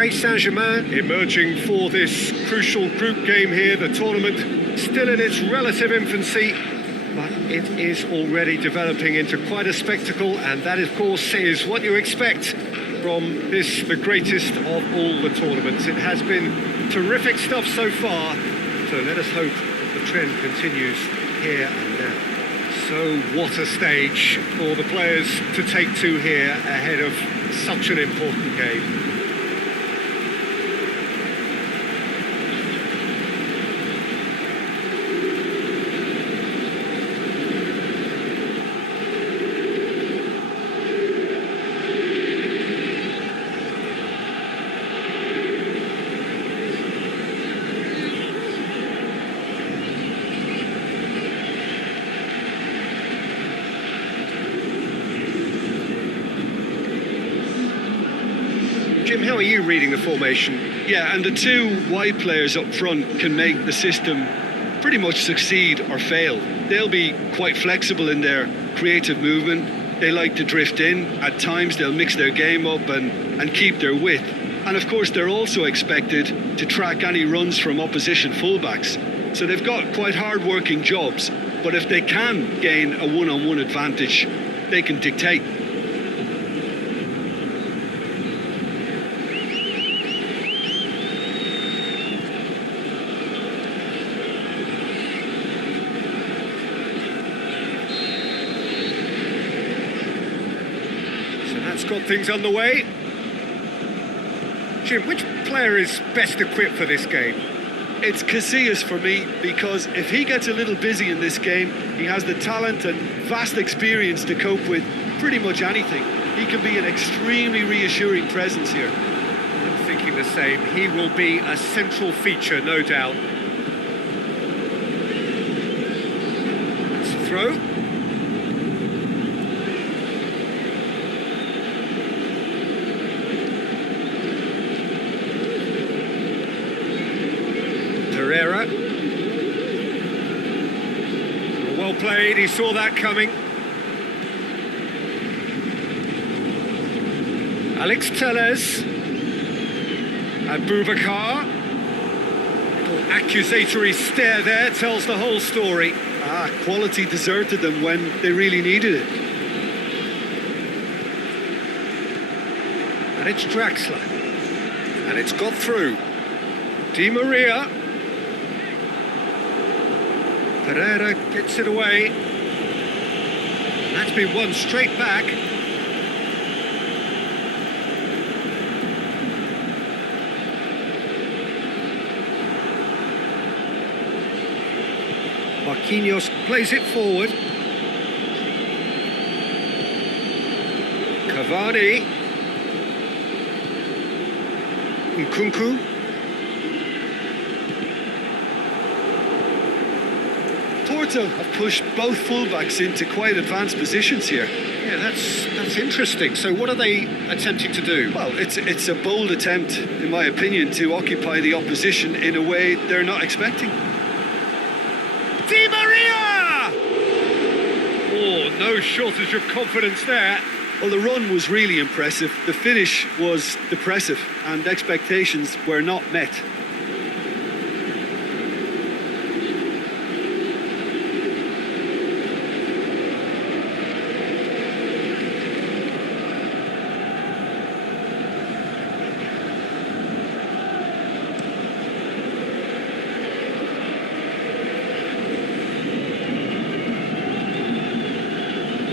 Paris Saint-Germain emerging for this crucial group game here. The tournament still in its relative infancy, but it is already developing into quite a spectacle, and that, of course, is what you expect from this, the greatest of all the tournaments. It has been terrific stuff so far, so let us hope the trend continues here and now. So what a stage for the players to take to here ahead of such an important game. Jim, how are you reading the formation? Yeah, and the two wide players up front can make the system pretty much succeed or fail. They'll be quite flexible in their creative movement. They like to drift in. At times they'll mix their game up and keep their width. And of course they're also expected to track any runs from opposition fullbacks. So they've got quite hard-working jobs, but if they can gain a one-on-one advantage, they can dictate. Got things underway. Jim, which player is best equipped for this game? It's Casillas for me, because if he gets a little busy in this game, he has the talent and vast experience to cope with pretty much anything. He can be an extremely reassuring presence here. I'm thinking the same. He will be a central feature, no doubt. That's a throw. Well played, he saw that coming. Alex Telles. Abubakar. Little accusatory stare there tells the whole story. Quality deserted them when they really needed it. And it's Draxler. And it's got through. Di Maria. Pereira gets it away. And that's been won straight back. Marquinhos plays it forward. Cavani. Nkunku. Porto have pushed both fullbacks into quite advanced positions here. Yeah, that's interesting. So what are they attempting to do? Well, it's a bold attempt, in my opinion, to occupy the opposition in a way they're not expecting. Di Maria! Oh, no shortage of confidence there. Well, the run was really impressive. The finish was depressive, and expectations were not met.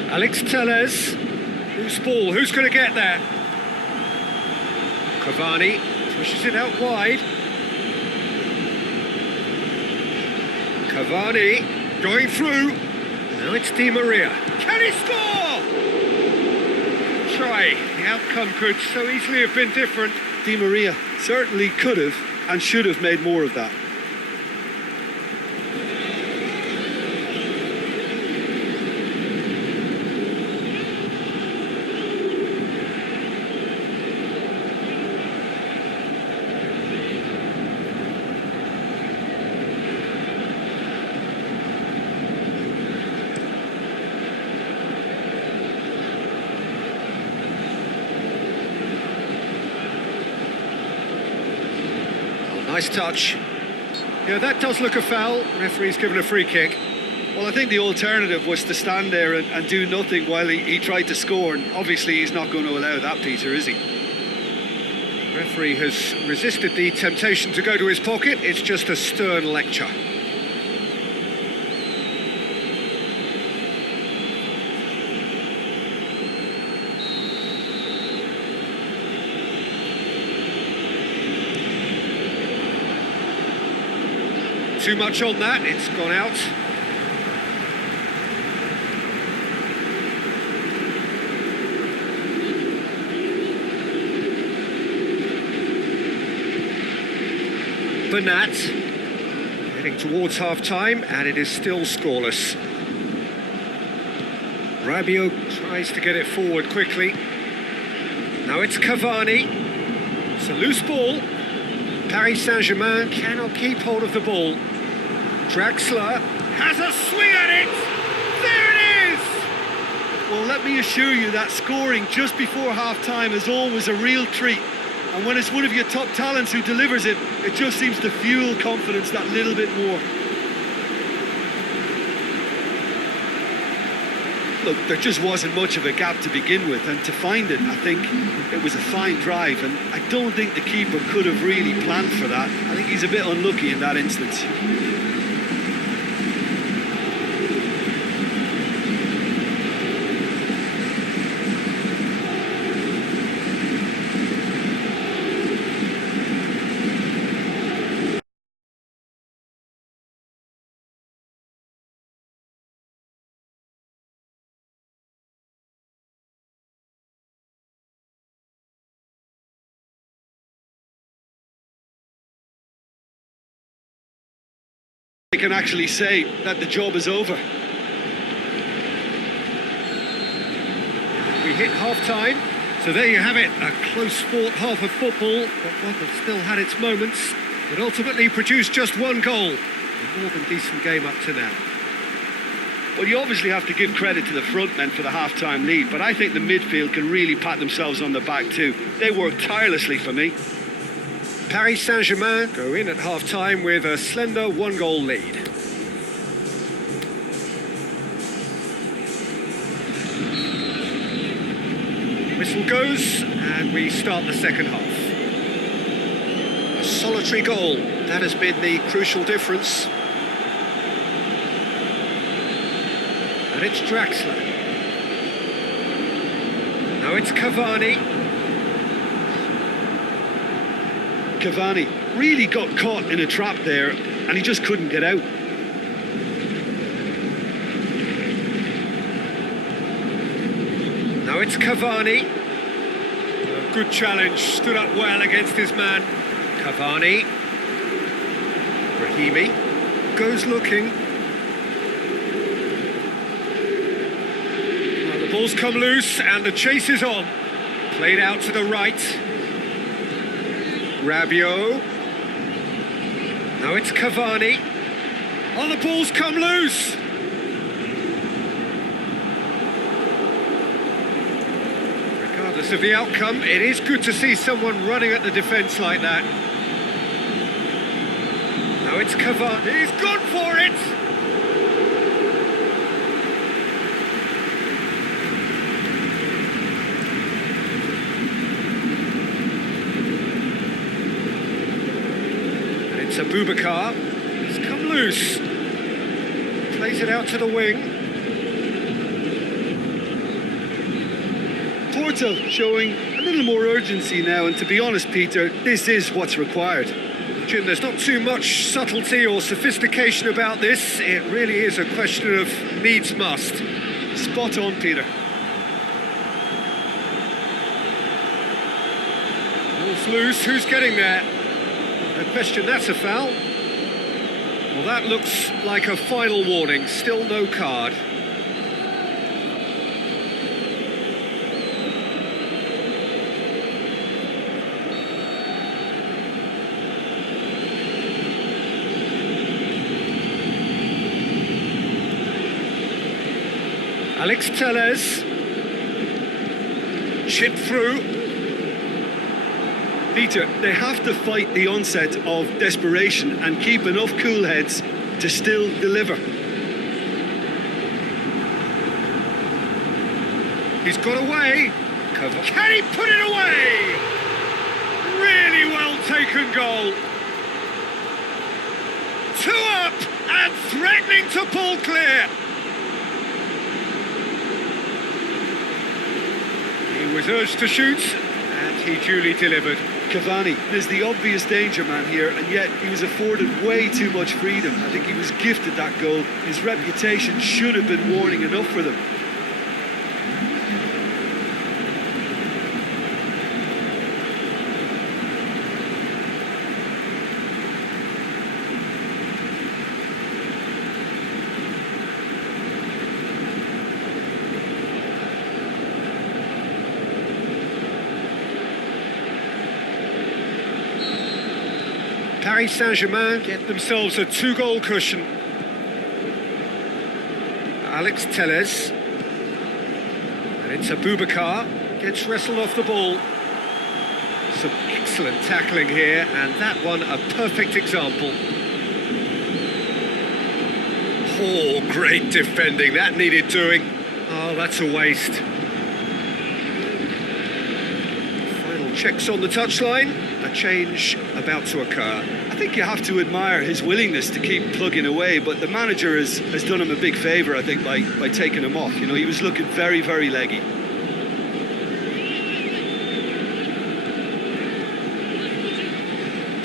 Alex Telles. Who's ball? Who's going to get there? Cavani pushes it out wide. Cavani going through. Now it's Di Maria. Can he score? Try. The outcome could so easily have been different. Di Maria certainly could have and should have made more of that. Nice touch. Yeah, that does look a foul. Referee's given a free kick. Well, I think the alternative was to stand there and do nothing while he tried to score. And obviously, he's not going to allow that, Peter, is he? The referee has resisted the temptation to go to his pocket. It's just a stern lecture. Too much on that, it's gone out. Bernat heading towards half-time, and it is still scoreless. Rabiot tries to get it forward quickly. Now it's Cavani. It's a loose ball. Paris Saint-Germain cannot keep hold of the ball. Draxler has a swing at it. There it is! Well, let me assure you that scoring just before half-time is always a real treat. And when it's one of your top talents who delivers it, it just seems to fuel confidence that little bit more. Look, there just wasn't much of a gap to begin with, and to find it, I think it was a fine drive, and I don't think the keeper could have really planned for that. I think he's a bit unlucky in that instance. They can actually say that the job is over. We hit half-time, so there you have it. A close-fought half of football, but one that still had its moments, but ultimately produced just one goal. A more than decent game up to now. Well, you obviously have to give credit to the front men for the half-time lead, but I think the midfield can really pat themselves on the back too. They worked tirelessly for me. Paris Saint-Germain go in at half-time with a slender one-goal lead. Whistle goes, and we start the second half. A solitary goal, that has been the crucial difference. And it's Draxler. Now it's Cavani. Cavani really got caught in a trap there, and he just couldn't get out. Now it's Cavani. A good challenge, stood up well against his man. Cavani. Rahimi goes looking. Well, the ball's come loose and the chase is on. Played out to the right. Rabiot. Now it's Cavani. Oh, the ball's come loose. Regardless of the outcome, it is good to see someone running at the defence like that. Now it's Cavani. He's gone for it. It's Abubakar. He's come loose. Plays it out to the wing. Porto showing a little more urgency now, and to be honest, Peter, this is what's required. Jim, there's not too much subtlety or sophistication about this. It really is a question of needs must. Spot on, Peter. Ball's loose. Who's getting there? No question, that's a foul. Well, that looks like a final warning. Still no card. Alex Tellez. Chip through. Peter, they have to fight the onset of desperation and keep enough cool heads to still deliver. He's got away. Can he put it away? Really well taken goal. 2 up and threatening to pull clear. He was urged to shoot and he duly delivered. Cavani is the obvious danger man here, and yet he was afforded way too much freedom. I think he was gifted that goal. His reputation should have been warning enough for them. Paris Saint-Germain get themselves a 2-goal cushion. Alex Telles. And it's Abubakar. Gets wrestled off the ball. Some excellent tackling here, and that one a perfect example. Oh, great defending. That needed doing. Oh, that's a waste. Final checks on the touchline. A change about to occur. I think you have to admire his willingness to keep plugging away, but the manager has done him a big favour, I think, by taking him off. You know, he was looking very, very leggy.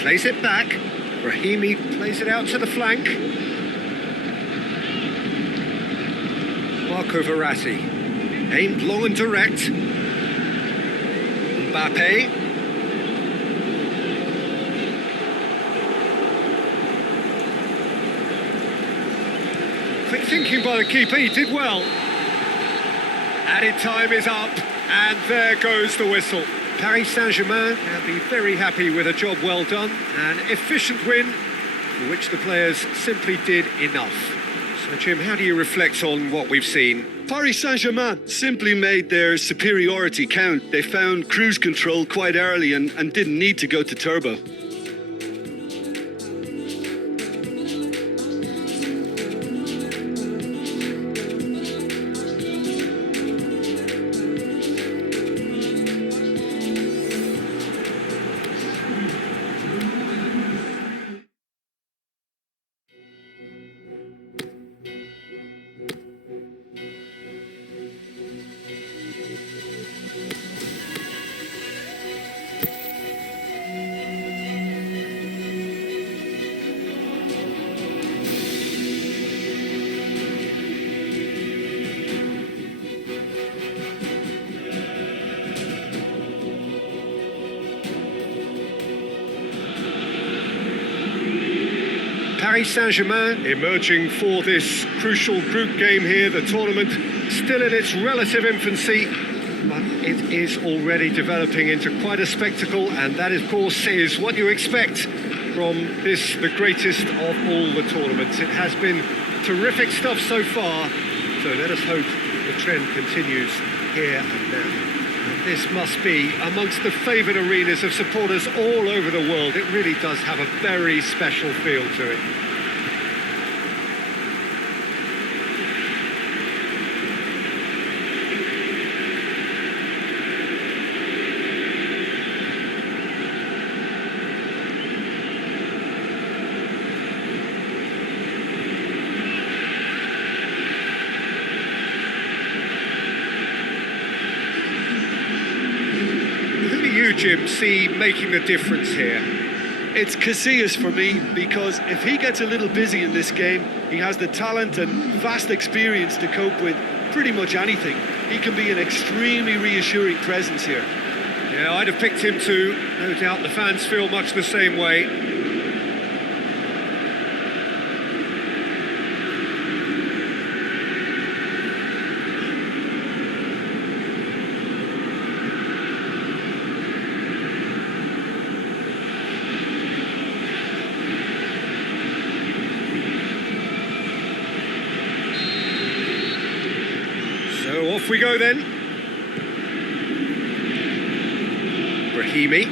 Plays it back. Brahimi plays it out to the flank. Marco Verratti. Aimed long and direct. Mbappe. Quick thinking by the keeper, he did well. Added time is up, and there goes the whistle. Paris Saint-Germain can be very happy with a job well done. An efficient win, for which the players simply did enough. So, Jim, how do you reflect on what we've seen? Paris Saint-Germain simply made their superiority count. They found cruise control quite early and didn't need to go to turbo. Paris Saint-Germain emerging for this crucial group game here, the tournament still in its relative infancy, but it is already developing into quite a spectacle, and that of course is what you expect from this, the greatest of all the tournaments. It has been terrific stuff so far, so let us hope the trend continues here and now. And this must be amongst the favoured arenas of supporters all over the world. It really does have a very special feel to it. Jim, see making the difference here? It's Casillas for me, because if he gets a little busy in this game, he has the talent and vast experience to cope with pretty much anything. He can be an extremely reassuring presence here. Yeah, I'd have picked him too. No doubt the fans feel much the same way. Off we go then. Brahimi.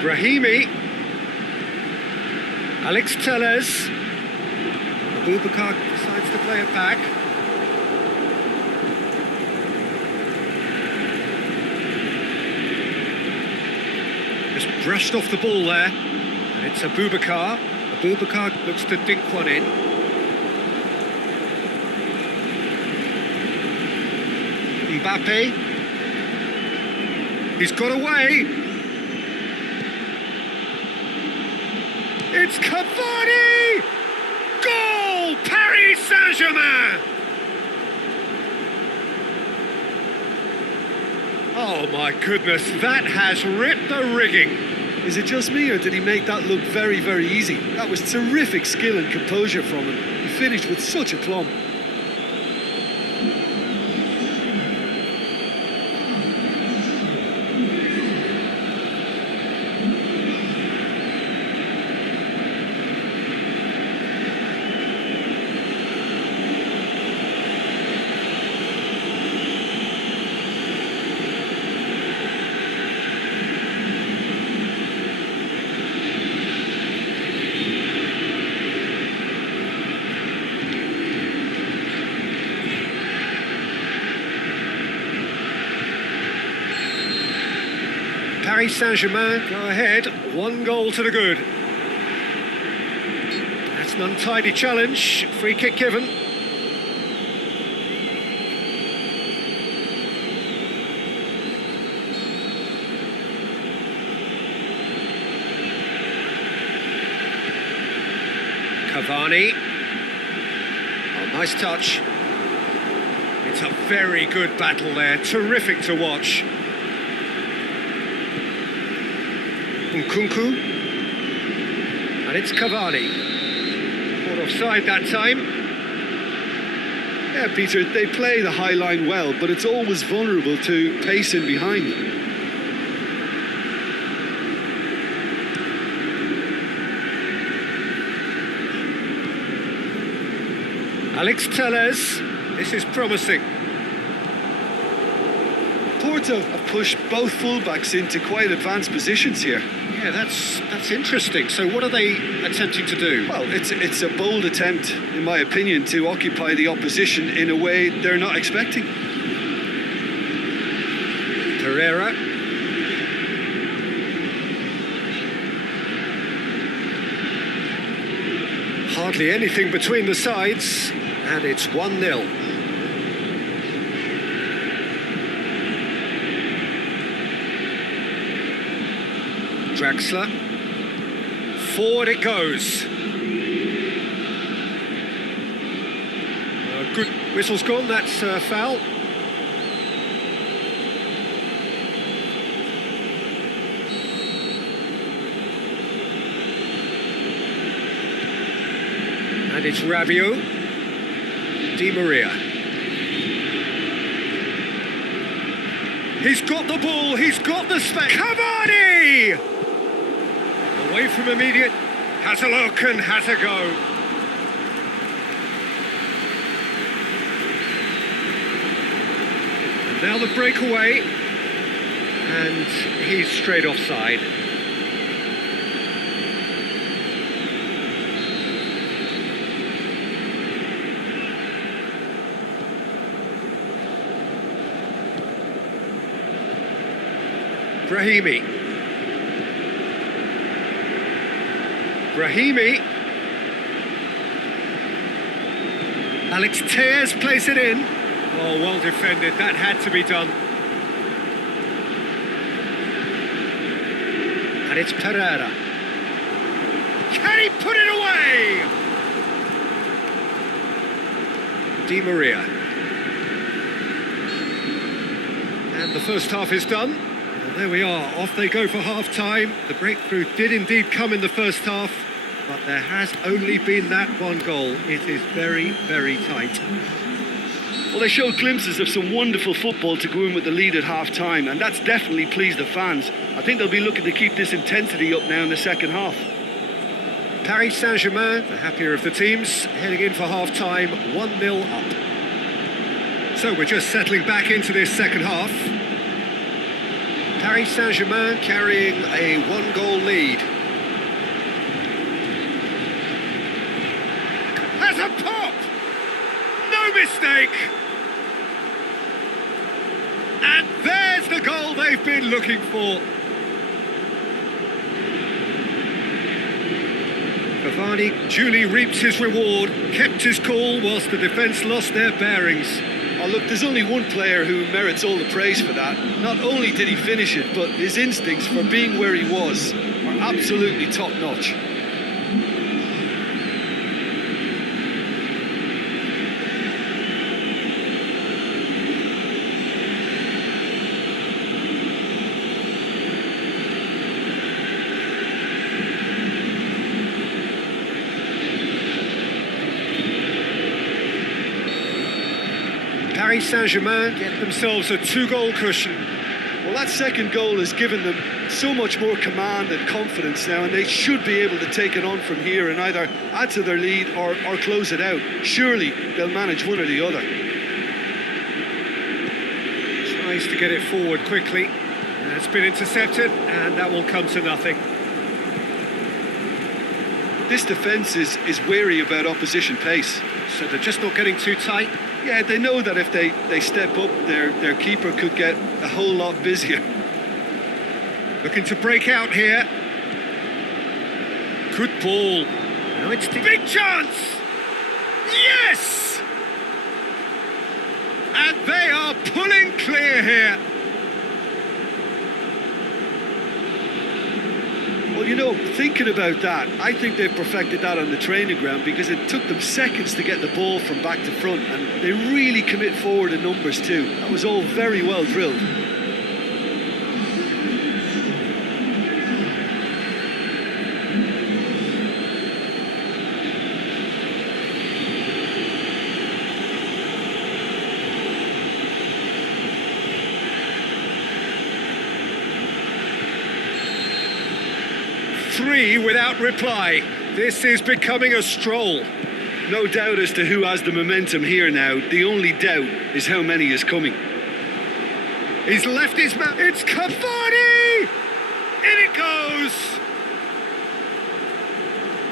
Brahimi. Alex Telles. Abubakar decides to play it back. Just brushed off the ball there. And it's Abubakar. Abubakar looks to dink one in. Mbappe. He's got away. It's Cavani! Goal! Paris Saint-Germain! Oh my goodness, that has ripped the rigging. Is it just me, or did he make that look very, very easy? That was terrific skill and composure from him. He finished with such aplomb. Paris Saint-Germain go ahead, 1 goal to the good. That's an untidy challenge, free kick given. Cavani. Oh, nice touch. It's a very good battle there, terrific to watch. Nkunku, and it's Cavani. Caught offside that time. Yeah, Peter, they play the high line well, but it's always vulnerable to pace in behind. Alex Telles, this is promising. Porto have pushed both fullbacks into quite advanced positions here. Yeah, that's interesting. So what are they attempting to do? Well, it's a bold attempt, in my opinion, to occupy the opposition in a way they're not expecting. Pereira. Hardly anything between the sides, and it's 1-0. Draxler. Forward it goes. Good whistle's gone, that's foul. And it's Rabiot. Di Maria. He's got the ball, he's got the space. Cavani! Away from immediate, has a look and has a go. And now the breakaway, and he's straight offside. Brahimi. Alex Telles plays it in. Oh, well defended, that had to be done. And it's Pereira. Can he put it away? Di Maria. And the first half is done. And there we are, off they go for half-time. The breakthrough did indeed come in the first half, but there has only been that 1 goal. It is very, very tight. Well, they showed glimpses of some wonderful football to go in with the lead at half-time, and that's definitely pleased the fans. I think they'll be looking to keep this intensity up now in the second half. Paris Saint-Germain, the happier of the teams, heading in for half-time, 1-0 up. So we're just settling back into this second half. Paris Saint-Germain carrying a one-goal lead. Has a pop! No mistake! And there's the goal they've been looking for. Cavani duly reaps his reward, kept his cool whilst the defence lost their bearings. Oh, look, there's only one player who merits all the praise for that. Not only did he finish it, but his instincts for being where he was are absolutely top-notch. Paris Saint-Germain get themselves a two-goal cushion. Well, that second goal has given them so much more command and confidence now, and they should be able to take it on from here and either add to their lead or close it out. Surely they'll manage one or the other. Tries to get it forward quickly. It's been intercepted, and that will come to nothing. This defence is wary about opposition pace. So they're just not getting too tight. Yeah, they know that if they step up, their keeper could get a whole lot busier. Looking to break out here. Good ball. Now it's the big chance! Yes! And they are pulling clear here. Well, you know, thinking about that, I think they've perfected that on the training ground because it took them seconds to get the ball from back to front, and they really commit forward in numbers too. That was all very well drilled. Three without reply. This is becoming a stroll. No doubt as to who has the momentum here now. The only doubt is how many is coming. He's left his man. It's Cavani! In it goes!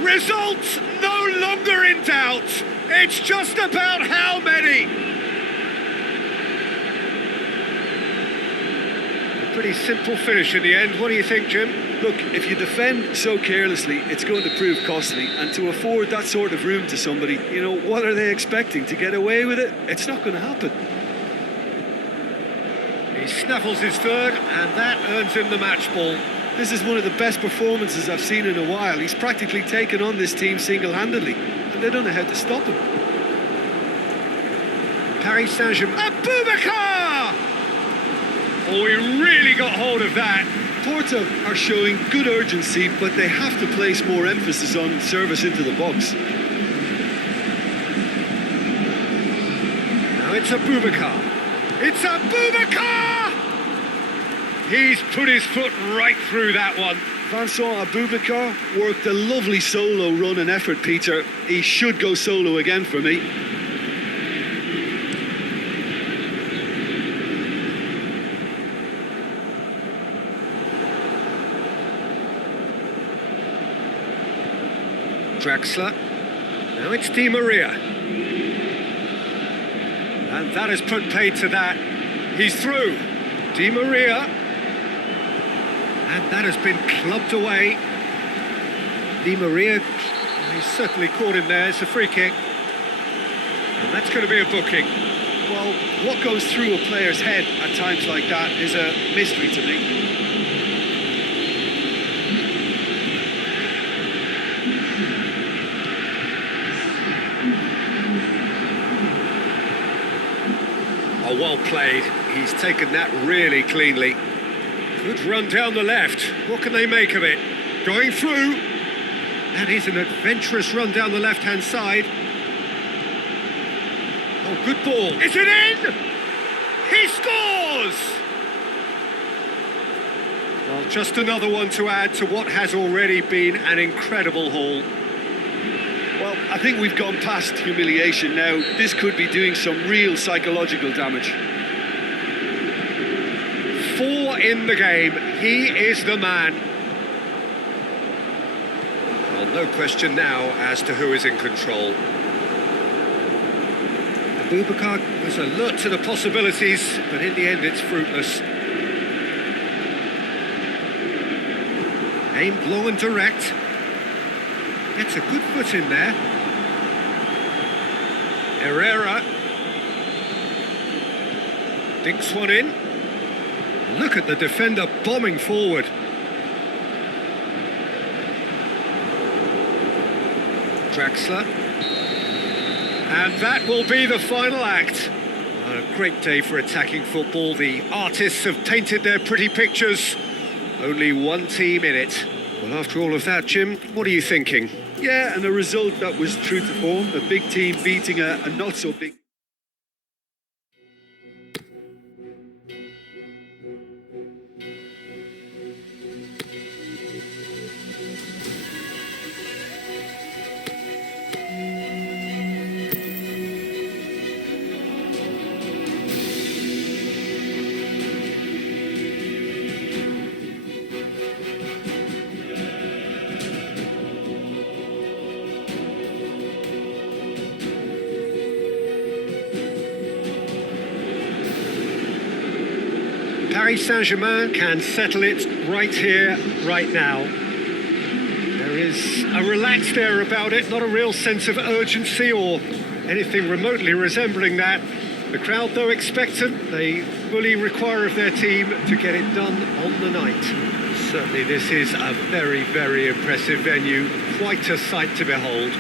Results no longer in doubt. It's just about how many. A pretty simple finish in the end. What do you think, Jim? Look, if you defend so carelessly, it's going to prove costly. And to afford that sort of room to somebody, you know, what are they expecting? To get away with it? It's not going to happen. He snaffles his third, and that earns him the match ball. This is one of the best performances I've seen in a while. He's practically taken on this team single-handedly, and they don't know how to stop him. Paris Saint-Germain. Abubakar! Oh, he really got hold of that. Porto are showing good urgency, but they have to place more emphasis on service into the box. Now it's Abubakar. It's Abubakar! He's put his foot right through that one. Vincent Abubakar worked a lovely solo run and effort, Peter. He should go solo again for me. Draxler. Now it's Di Maria. And that has put paid to that. He's through. Di Maria. And that has been clubbed away. Di Maria, he's certainly caught him there. It's a free kick. And that's going to be a booking. Well, what goes through a player's head at times like that is a mystery to me. Oh, well played. He's taken that really cleanly. Good run down the left. What can they make of it? Going through. That is an adventurous run down the left-hand side. Oh, good ball. Is it in? He scores! Well, just another one to add to what has already been an incredible haul. Well, I think we've gone past humiliation now. This could be doing some real psychological damage. 4 in the game. He is the man. Well, no question now as to who is in control. Abubakar was alert to the possibilities, but in the end it's fruitless. Aimed low and direct. Gets a good foot in there. Herrera. Dinks one in. Look at the defender bombing forward. Draxler. And that will be the final act. A great day for attacking football. The artists have painted their pretty pictures. Only one team in it. Well, after all of that, Jim, what are you thinking? Yeah, and a result that was true to form. A big team beating a not-so-big... Paris Saint-Germain can settle it right here, right now. There is a relaxed air about it, not a real sense of urgency or anything remotely resembling that. The crowd, though expectant, they fully require of their team to get it done on the night. Certainly this is a very, very impressive venue, quite a sight to behold.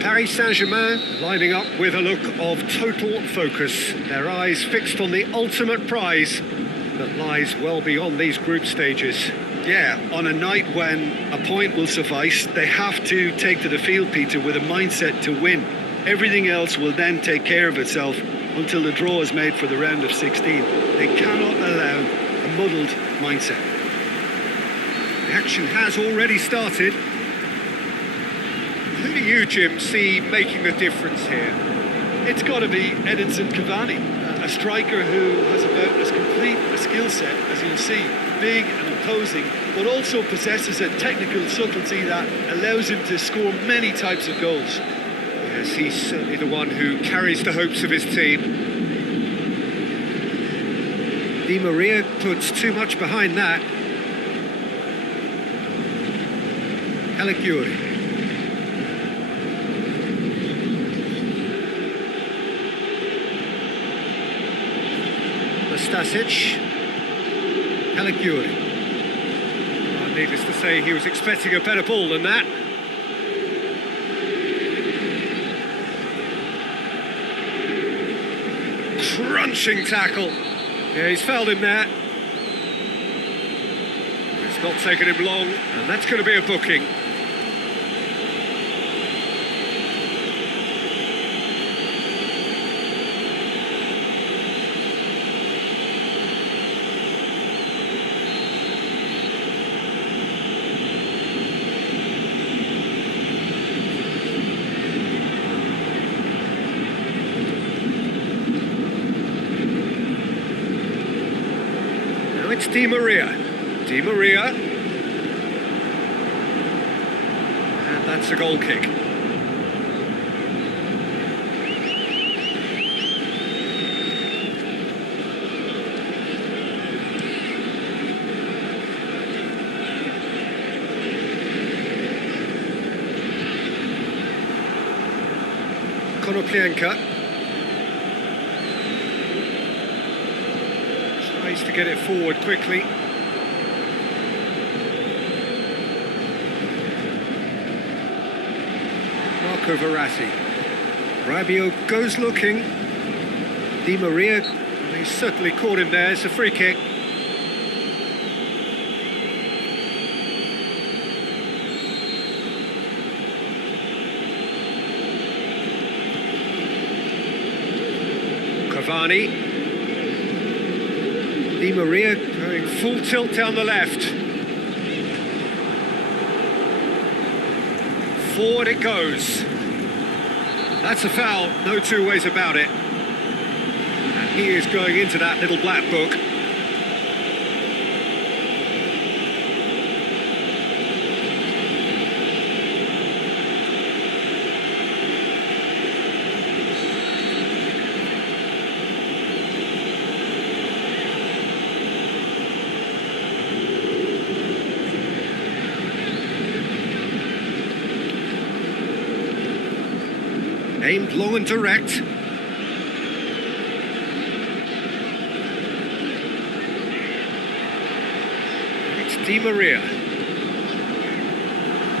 Paris Saint-Germain lining up with a look of total focus, their eyes fixed on the ultimate prize that lies well beyond these group stages. Yeah, on a night when a point will suffice, they have to take to the field, Peter, with a mindset to win. Everything else will then take care of itself until the draw is made for the round of 16. They cannot allow a muddled mindset. The action has already started. Who do you, Jim, see making the difference here? It's got to be Edinson Cavani, a striker who has about as complete a skill set as you'll see. Big and imposing, but also possesses a technical subtlety that allows him to score many types of goals. Yes, he's certainly the one who carries the hopes of his team. Di Maria puts too much behind that. Caligiuri. Stasic. Caligiuri. Well, needless to say, he was expecting a better ball than that. Crunching tackle. Yeah, he's fouled him there. It's not taken him long, and that's going to be a booking. It's Di Maria. Di Maria. And that's a goal kick. Konoplyanka. To get it forward quickly. Marco Verratti. Rabiot goes looking. Di Maria, well, he's certainly caught him there. It's a free kick. Cavani. Di Maria going full tilt down the left. Forward it goes. That's a foul, no two ways about it. And he is going into that little black book. Aimed long and direct. It's Di Maria.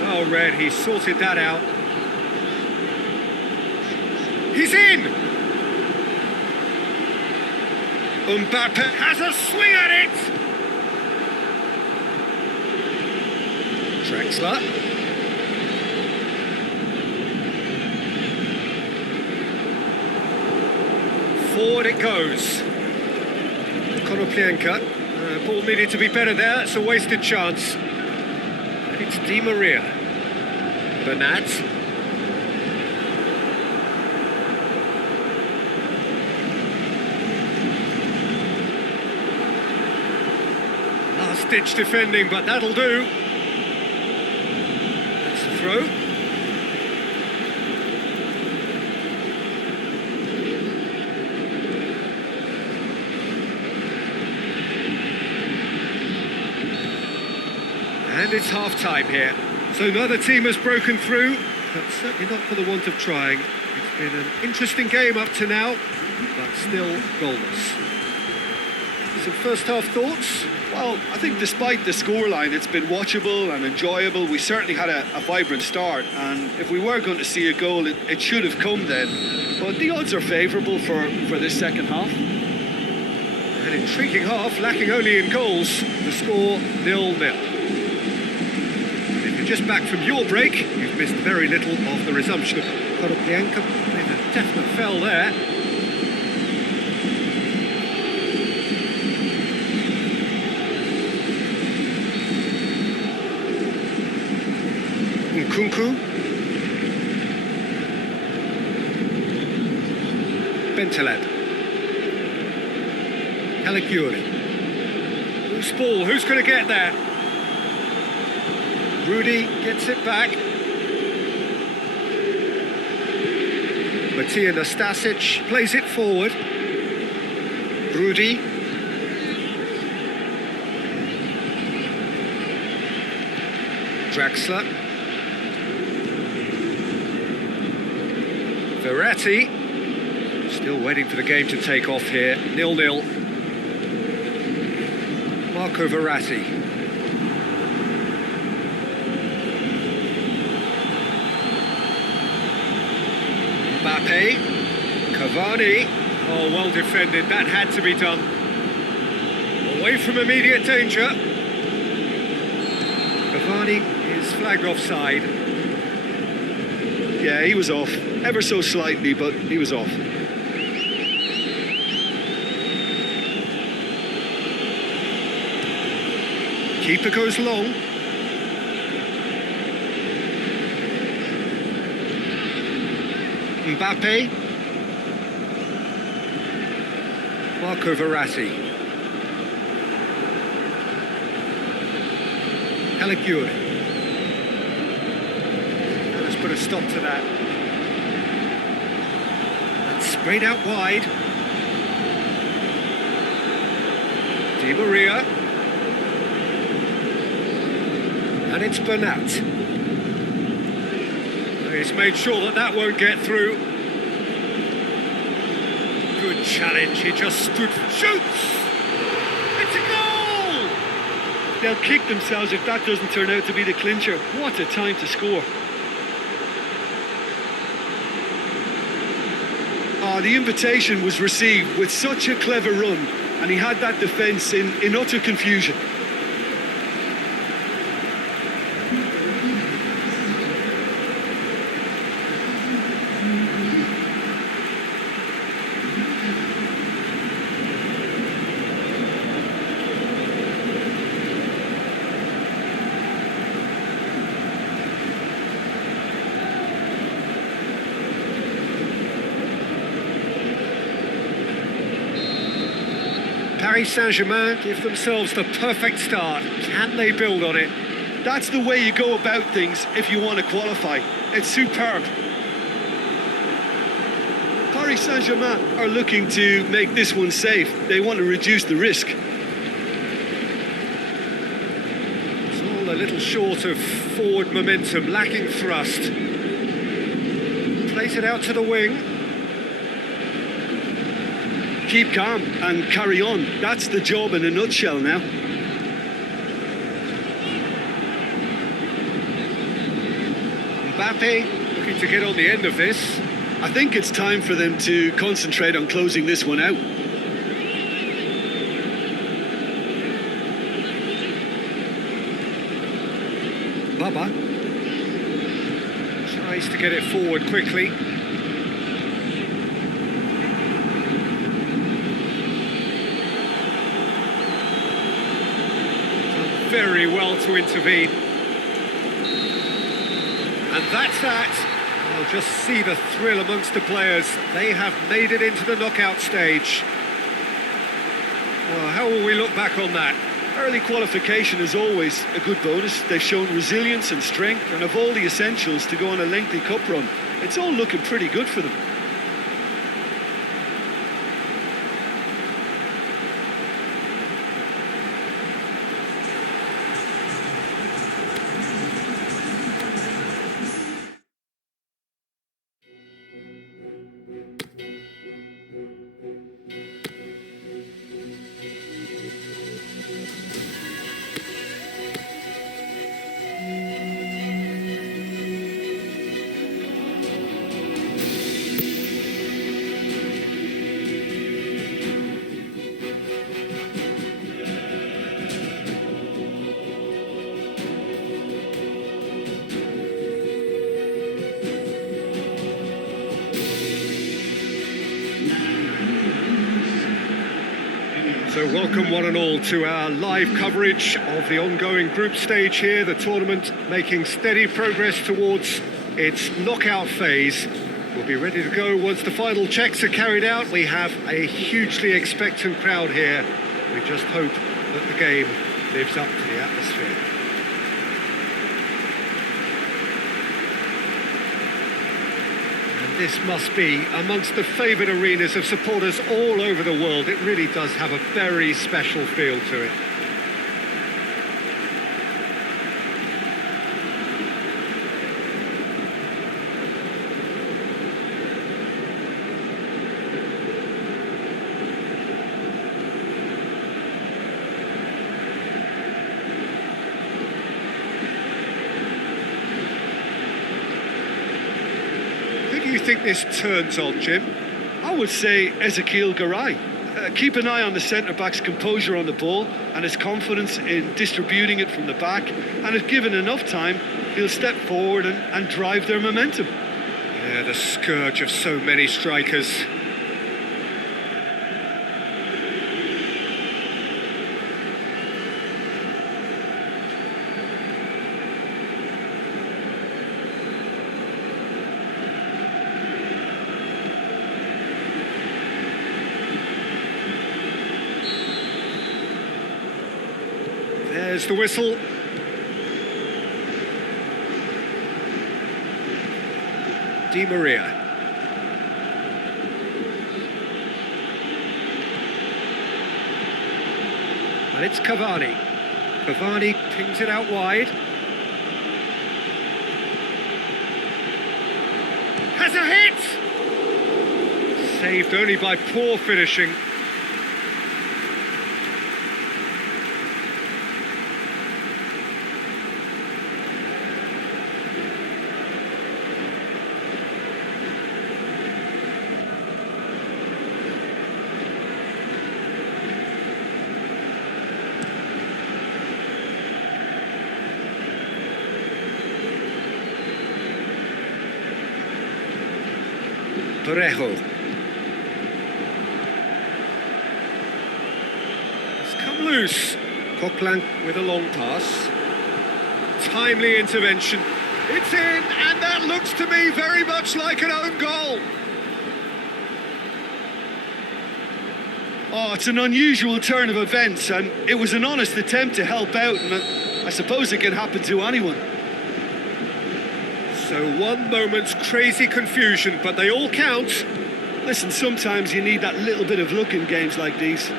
Well read, he sorted that out. He's in! Mbappe has a swing at it! Drexler. Forward it goes. Konoplyanka. Ball needed to be better there. It's a wasted chance. It's Di Maria. Bernat. Last-ditch defending, but that'll do. That's the throw. And it's half-time here. So neither team has broken through, but certainly not for the want of trying. It's been an interesting game up to now, but still goalless. Some first-half thoughts? Well, I think despite the scoreline, it's been watchable and enjoyable. We certainly had a vibrant start, and if we were going to see a goal, it should have come then. But the odds are favourable for this second half. An intriguing half, lacking only in goals. The score 0-0. Just back from your break, you've missed very little of the resumption of Konoplyanka. Made a definite fell there. Nkunku. Bentaleb. Caligiuri. Loose ball, who's going to get there? Rudy gets it back. Matija Nastasic plays it forward. Rudy. Draxler. Verratti. Still waiting for the game to take off here. 0-0. Marco Verratti. Mbappe, Cavani, oh well defended, that had to be done. Away from immediate danger. Cavani is flagged offside. Yeah, he was off, ever so slightly, but he was off. Keeper goes long. Mbappe. Marco Verratti. Caligiuri. Let's put a stop to that. That's sprayed out wide. Di Maria. And it's Bernat. He's made sure that that won't get through. Good challenge, he just stood, shoots! It's a goal! They'll kick themselves if that doesn't turn out to be the clincher. What a time to score. The invitation was received with such a clever run, and he had that defence in utter confusion. Paris Saint-Germain give themselves the perfect start. Can they build on it? That's the way you go about things if you want to qualify. It's superb. Paris Saint-Germain are looking to make this one safe. They want to reduce the risk. It's all a little short of forward momentum, lacking thrust. Plays it out to the wing. Keep calm and carry on. That's the job in a nutshell now. Mbappe looking to get on the end of this. I think it's time for them to concentrate on closing this one out. Baba tries to get it forward quickly. Very well to intervene. And that's that. I'll just see the thrill amongst the players. They have made it into the knockout stage. Well, how will we look back on that? Early qualification is always a good bonus. They've shown resilience and strength and have all the essentials to go on a lengthy cup run. It's all looking pretty good for them. So welcome one and all to our live coverage of the ongoing group stage here, the tournament making steady progress towards its knockout phase. We'll be ready to go once the final checks are carried out. We have a hugely expectant crowd here. We just hope that the game lives up to the atmosphere. This must be amongst the favoured arenas of supporters all over the world. It really does have a very special feel to it. Who do you think this turns on, Jim? I would say Ezekiel Garay. Keep an eye on the centre-back's composure on the ball and his confidence in distributing it from the back, and if given enough time, he'll step forward and drive their momentum. Yeah, the scourge of so many strikers. There's the whistle. Di Maria. And it's Cavani. Cavani pings it out wide. Has a hit! Saved only by poor finishing. Parejo. It's come loose. Coquelin with a long pass. Timely intervention. It's in, and that looks to me very much like an own goal. Oh, it's an unusual turn of events, and it was an honest attempt to help out, and I suppose it can happen to anyone. So one moment's crazy confusion, but they all count. Listen, sometimes you need that little bit of luck in games like these.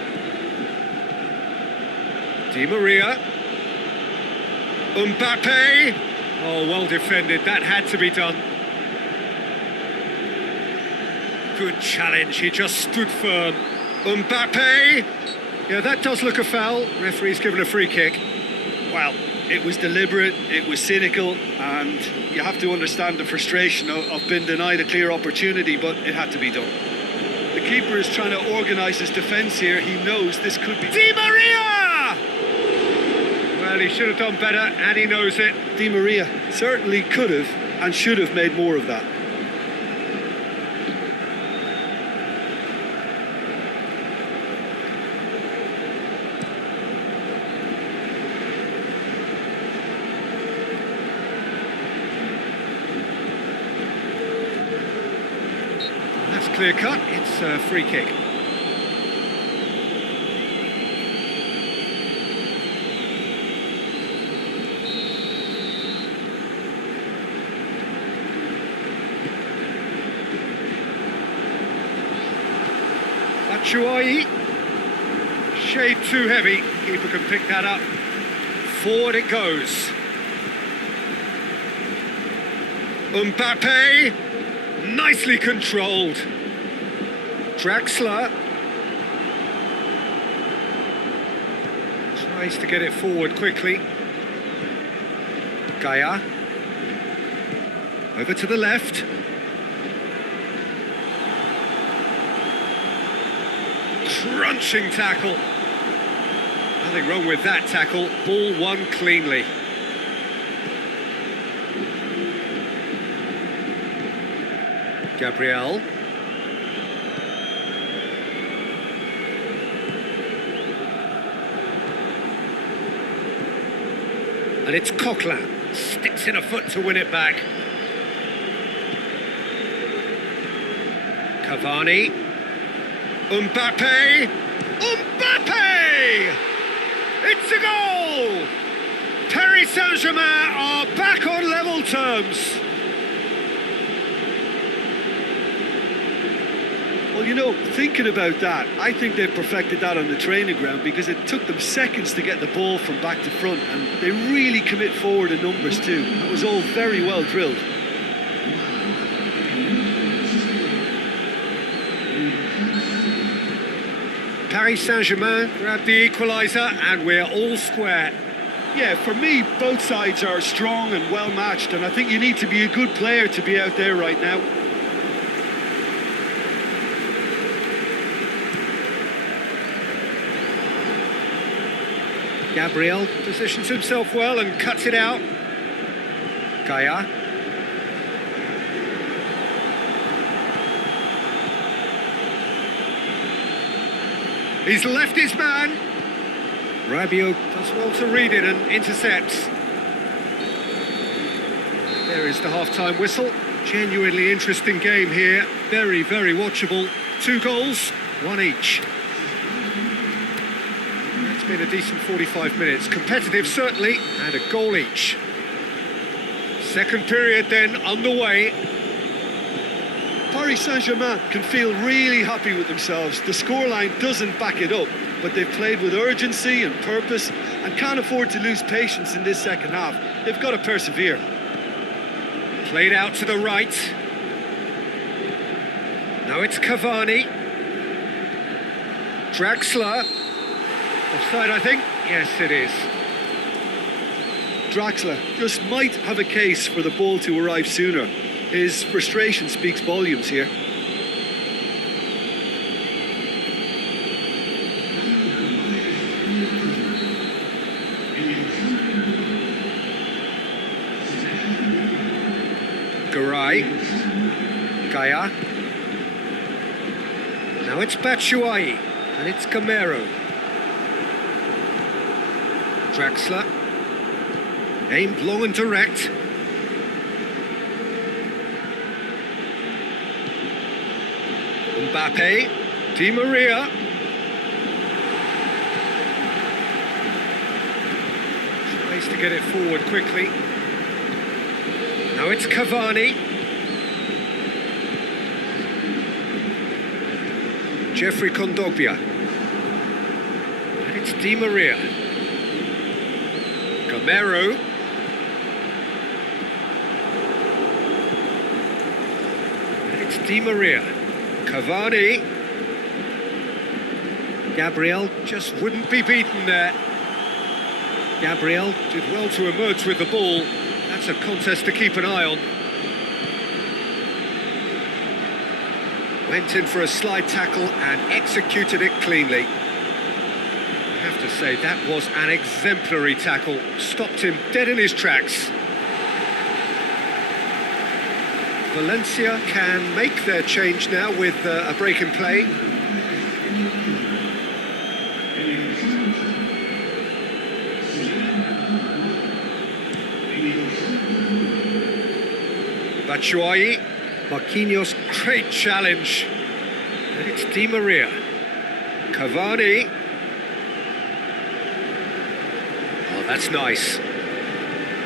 Di Maria. Mbappe. Oh, well defended. That had to be done. Good challenge. He just stood firm. Mbappe. Yeah, that does look a foul. Referee's given a free kick. Well, it was deliberate, it was cynical, and you have to understand the frustration of being denied a clear opportunity, but it had to be done. The keeper is trying to organise his defence here. He knows this could be... Di Maria! Well, he should have done better, and he knows it. Di Maria certainly could have and should have made more of that. Clear cut, it's a free kick. Batshuayi. Shade too heavy, keeper can pick that up. Forward it goes. Mbappe, nicely controlled. Draxler tries to get it forward quickly. Gaia over to the left. Crunching tackle. Nothing wrong with that tackle. Ball won cleanly. Gabriel. And it's Coquelin, sticks in a foot to win it back. Cavani. Mbappe. Mbappe! It's a goal! Paris Saint-Germain are back on level terms. Well, you know, thinking about that, I think they've perfected that on the training ground because it took them seconds to get the ball from back to front, and they really commit forward in numbers too. That was all very well drilled. Paris Saint-Germain grab the equaliser, and we're all square. Yeah, for me, both sides are strong and well matched, and I think you need to be a good player to be out there right now. Gabriel positions himself well and cuts it out. Gaia. He's left his man. Rabiot does well to read it and intercepts. There is the half-time whistle. Genuinely interesting game here. Very, very watchable. 2 goals, 1 each. It's been a decent 45 minutes. Competitive, certainly, and a goal each. Second period then underway. Paris Saint-Germain can feel really happy with themselves. The scoreline doesn't back it up, but they've played with urgency and purpose and can't afford to lose patience in this second half. They've got to persevere. Played out to the right. Now it's Cavani. Draxler. Offside, I think. Yes, it is. Draxler just might have a case for the ball to arrive sooner. His frustration speaks volumes here. Garay. Gaia. Now it's Batshuayi, and it's Camero. Draxler. Aimed long and direct. Mbappe. Di Maria. Tries to get it forward quickly. Now it's Cavani. Jeffrey Kondogbia. And it's Di Maria. Camero. And it's Di Maria. Cavani. Gabriel just wouldn't be beaten there. Gabriel did well to emerge with the ball. That's a contest to keep an eye on. Went in for a slide tackle and executed it cleanly. I have to say, that was an exemplary tackle. Stopped him dead in his tracks. Valencia can make their change now with a break in play. Batshuayi. Marquinhos, great challenge. And it's Di Maria. Cavani. Oh, that's nice.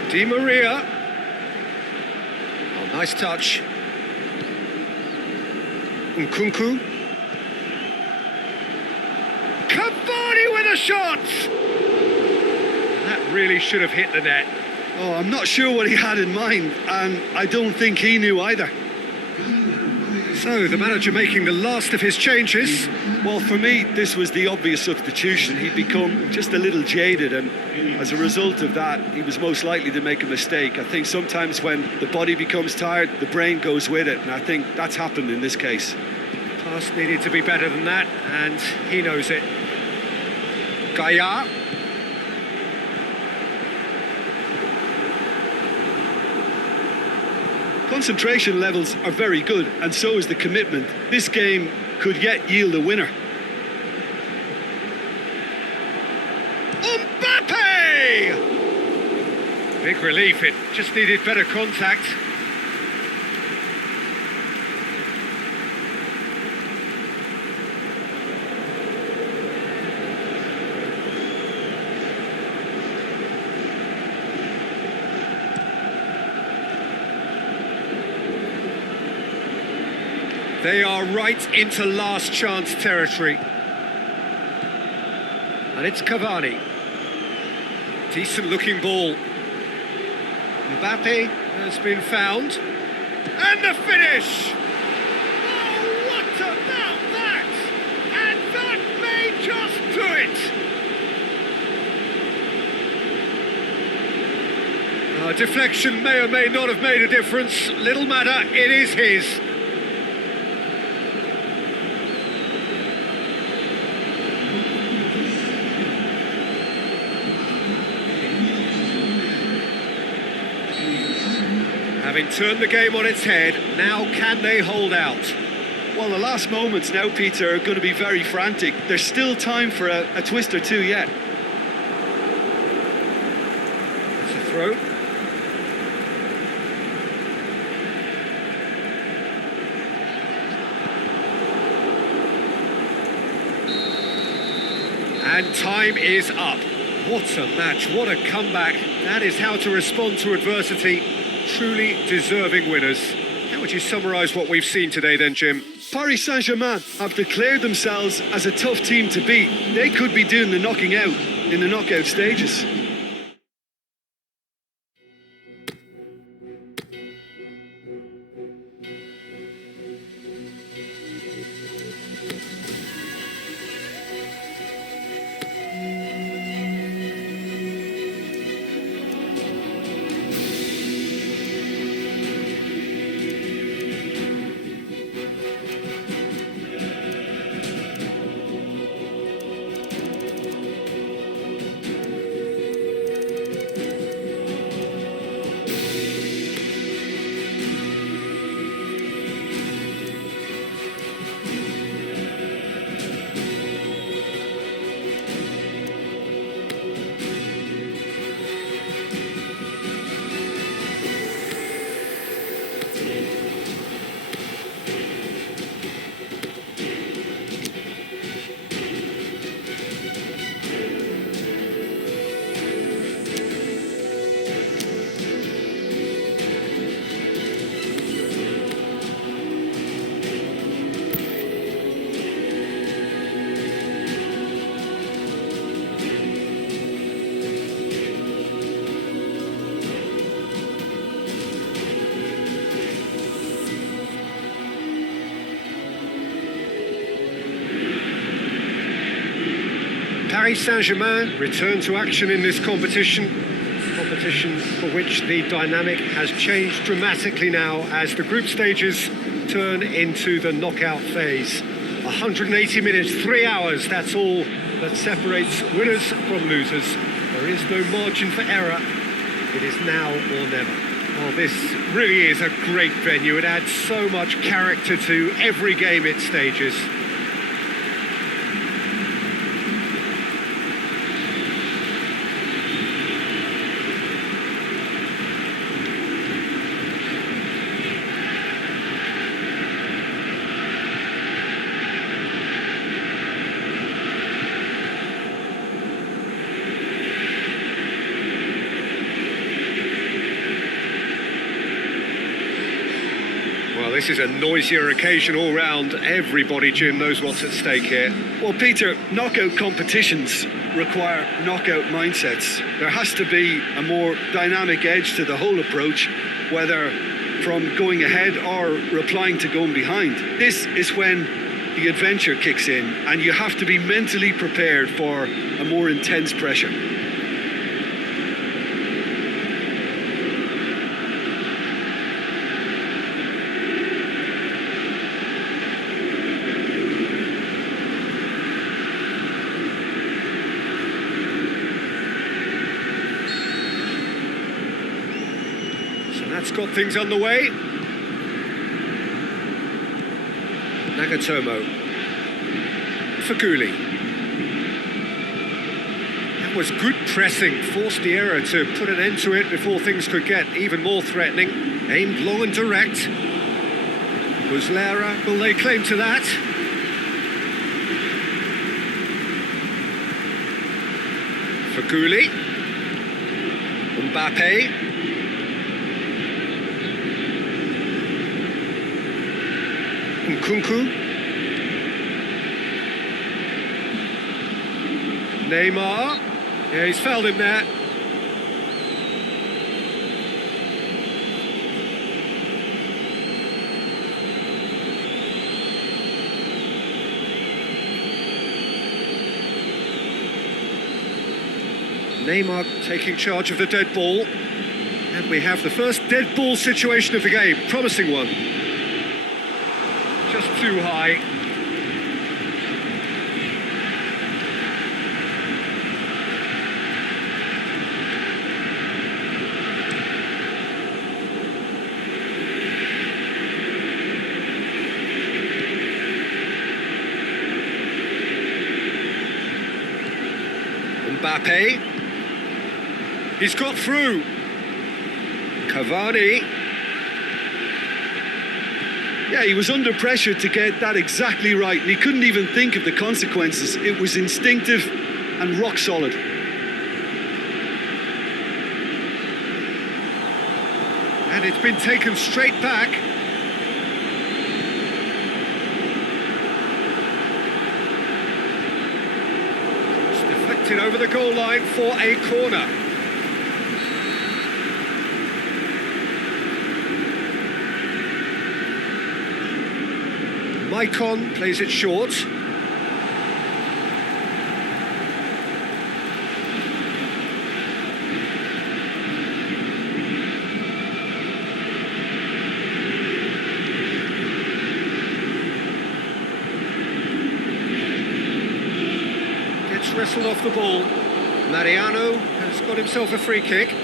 Di Maria. Oh, nice touch. Nkunku. Cavani with a shot! That really should have hit the net. Oh, I'm not sure what he had in mind, and I don't think he knew either. So, the manager making the last of his changes. Well, for me, this was the obvious substitution. He'd become just a little jaded, and as a result of that, he was most likely to make a mistake. I think sometimes when the body becomes tired, the brain goes with it, and I think that's happened in this case. The pass needed to be better than that, and he knows it. Gaia. Concentration levels are very good, and so is the commitment. This game could yet yield a winner. Mbappe! Big relief, it just needed better contact. They are right into last chance territory. And it's Cavani. Decent looking ball. Mbappe has been found. And the finish! Oh, what about that? And that may just do it. Deflection may or may not have made a difference. Little matter, it is his. Having turned the game on its head, now can they hold out? Well, the last moments now, Peter, are going to be very frantic. There's still time for a twist or two yet. It's a throw. And time is up. What a match, what a comeback. That is how to respond to adversity. Truly deserving winners. How would you summarise what we've seen today then, Jim? Paris Saint-Germain have declared themselves as a tough team to beat. They could be doing the knocking out in the knockout stages. Paris Saint-Germain return to action in this competition for which the dynamic has changed dramatically now as the group stages turn into the knockout phase. 180 minutes, 3 hours, that's all that separates winners from losers. There is no margin for error. It is now or never. Well, this really is a great venue. It adds so much character to every game it stages. Well, this is a noisier occasion all round. Everybody, Jim, knows what's at stake here. Well, Peter, knockout competitions require knockout mindsets. There has to be a more dynamic edge to the whole approach, whether from going ahead or replying to going behind. This is when the adventure kicks in, and you have to be mentally prepared for a more intense pressure. That's got things underway. Nagatomo. Faguli. That was good pressing, forced the error to put an end to it before things could get even more threatening. Aimed long and direct. Muslera will lay claim to that. Faguli. Mbappe. Nkunku. Neymar. Yeah, he's fouled him there. Neymar taking charge of the dead ball. And we have the first dead ball situation of the game. Promising one. Just too high. Mbappe. He's got through. Cavani. Yeah, he was under pressure to get that exactly right, and he couldn't even think of the consequences. It was instinctive and rock solid. And it's been taken straight back. It's deflected over the goal line for a corner. Maicon plays it short. Gets wrestled off the ball. Mariano has got himself a free kick.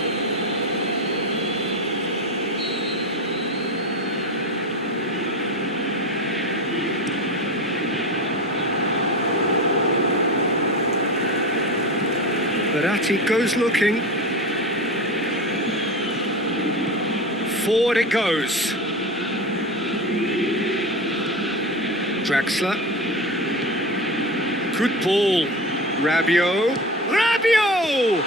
Verratti goes looking. Forward it goes. Draxler. Good ball. Rabiot. Rabiot!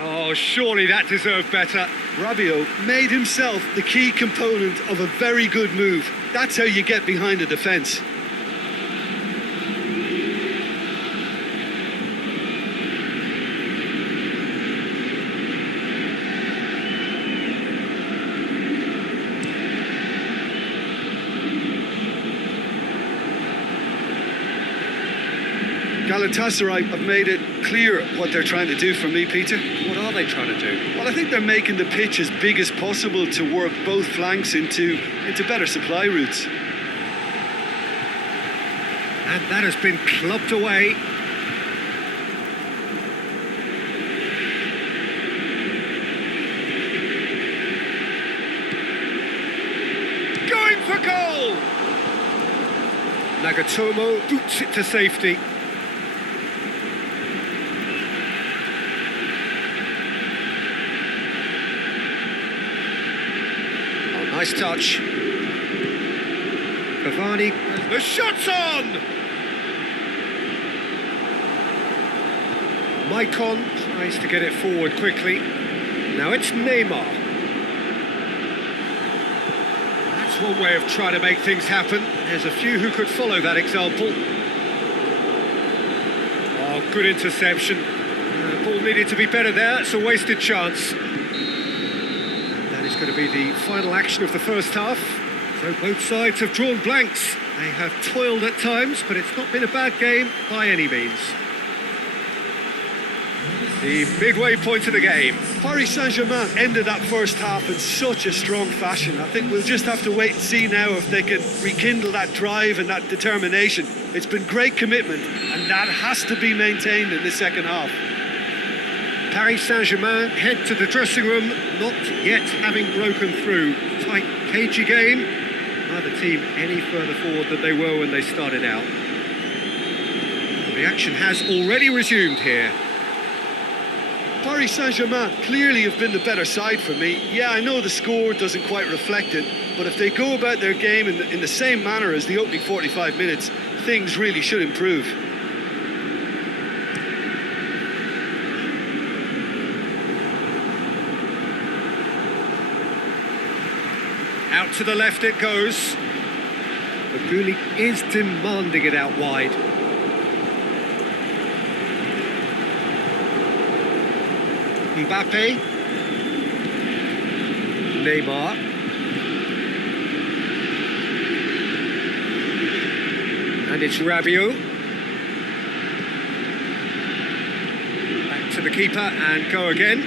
Oh, surely that deserved better. Rabiot made himself the key component of a very good move. That's how you get behind a defence. Galatasaray have made it clear what they're trying to do for me, Peter. What are they trying to do? Well, I think they're making the pitch as big as possible to work both flanks into better supply routes. And that has been clubbed away. Going for goal! Nagatomo boots it to safety. Oh, nice touch. Cavani, the shot's on! Maicon tries to get it forward quickly. Now it's Neymar. That's one way of trying to make things happen. There's a few who could follow that example. Oh, good interception. Ball needed to be better there. It's a wasted chance. That is going to be the final action of the first half. So both sides have drawn blanks. They have toiled at times, but it's not been a bad game by any means. The midway point of the game. Paris Saint-Germain ended that first half in such a strong fashion. I think we'll just have to wait and see now if they can rekindle that drive and that determination. It's been great commitment, and that has to be maintained in the second half. Paris Saint-Germain head to the dressing room, not yet having broken through. Tight, cagey game. Neither team any further forward than they were when they started out. The action has already resumed here. Paris Saint-Germain clearly have been the better side for me. Yeah, I know the score doesn't quite reflect it, but if they go about their game in the same manner as the opening 45 minutes, things really should improve. Out to the left it goes. But Gulli is demanding it out wide. Mbappe. Neymar. And it's Rabiot. Back to the keeper and go again.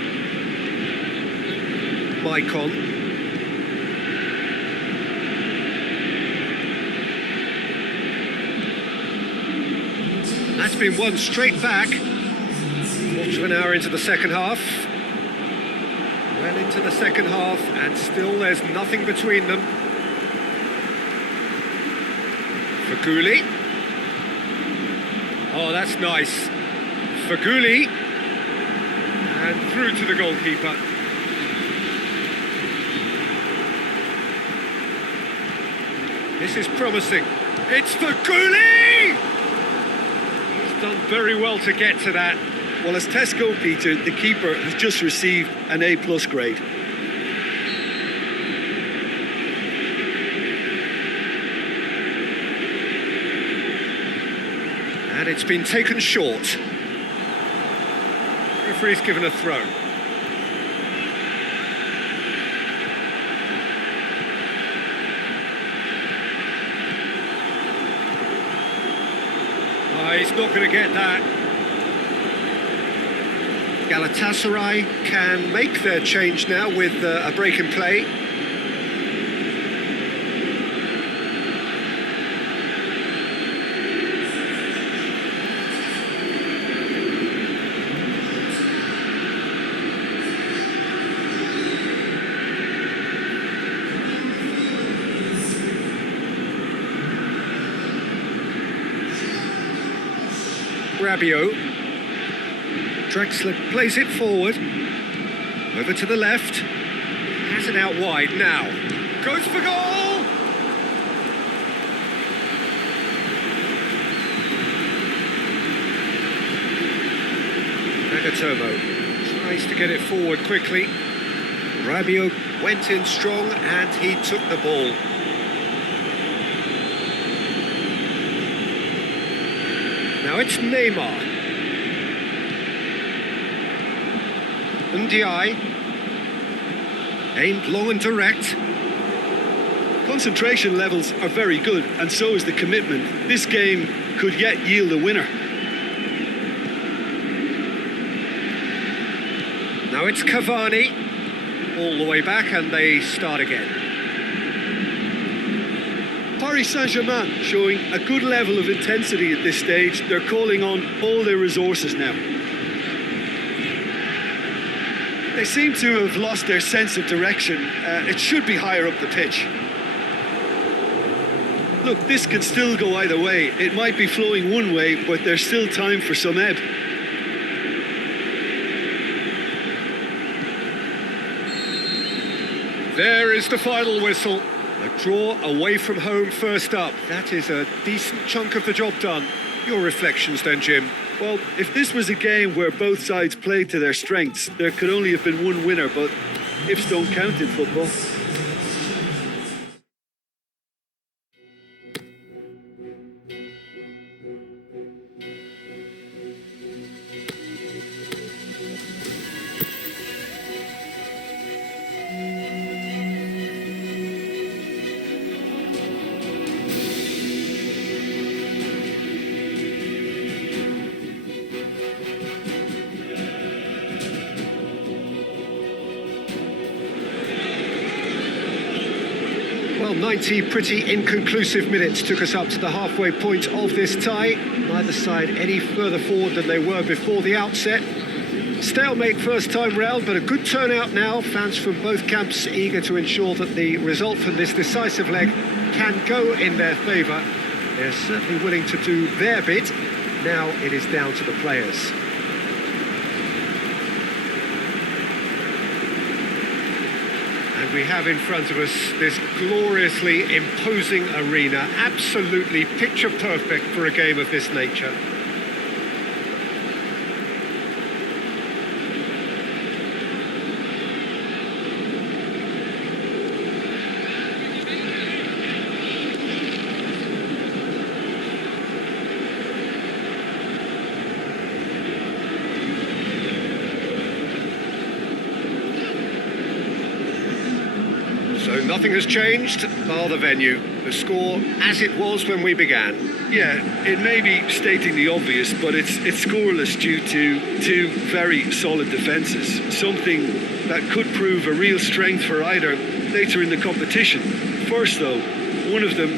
Maicon. That's been won straight back. Quarter of an hour into the second half. Well into the second half, and still there's nothing between them. For Gulli. Oh, that's nice. For Gulli. And through to the goalkeeper. This is promising. It's for Gulli! He's done very well to get to that. Well, as Tesco, Peter, the keeper has just received an A+ grade. And it's been taken short. Referee's given a throw. Oh, he's not going to get that. Galatasaray can make their change now with a break in play. Rabiot. Drexler plays it forward. Over to the left. Has it out wide now. Goes for goal! Nagatomo tries to get it forward quickly. Rabiot went in strong and he took the ball. Now it's Neymar. Ndiaye, aimed long and direct. Concentration levels are very good, and so is the commitment. This game could yet yield a winner. Now it's Cavani, all the way back, and they start again. Paris Saint-Germain showing a good level of intensity at this stage. They're calling on all their resources now. They seem to have lost their sense of direction. It should be higher up the pitch. Look, this can still go either way. It might be flowing one way, but there's still time for some ebb. There is the final whistle. A draw away from home first up. That is a decent chunk of the job done. Your reflections then, Jim? Well, if this was a game where both sides played to their strengths, there could only have been one winner, but ifs don't count in football. Well, 90 pretty inconclusive minutes took us up to the halfway point of this tie. Neither side any further forward than they were before the outset. Stalemate first time round, but a good turnout now. Fans from both camps eager to ensure that the result from this decisive leg can go in their favour. They're certainly willing to do their bit. Now it is down to the players. And we have in front of us this gloriously imposing arena, absolutely picture perfect for a game of this nature. So nothing has changed, bar the venue. The score as it was when we began. Yeah, it may be stating the obvious, but it's scoreless due to two very solid defences. Something that could prove a real strength for either later in the competition. First, though, one of them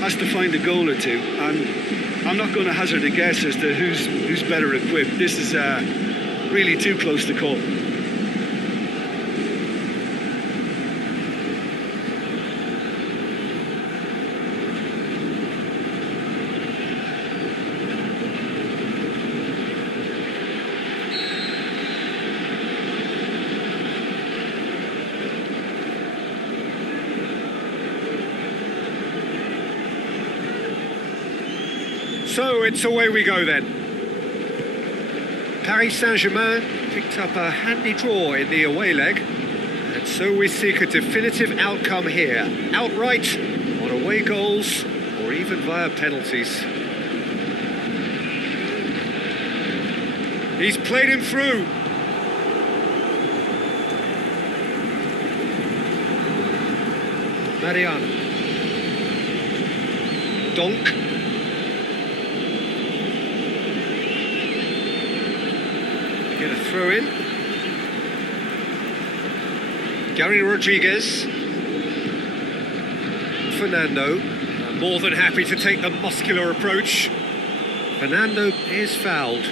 has to find a goal or two, and I'm not going to hazard a guess as to who's better equipped. This is really too close to call. So it's away we go then. Paris Saint-Germain picked up a handy draw in the away leg, and so we seek a definitive outcome here, outright, on away goals, or even via penalties. He's played him through. Mariano. Donk. Get a throw in. Gary Rodriguez. Fernando. More than happy to take the muscular approach. Fernando is fouled.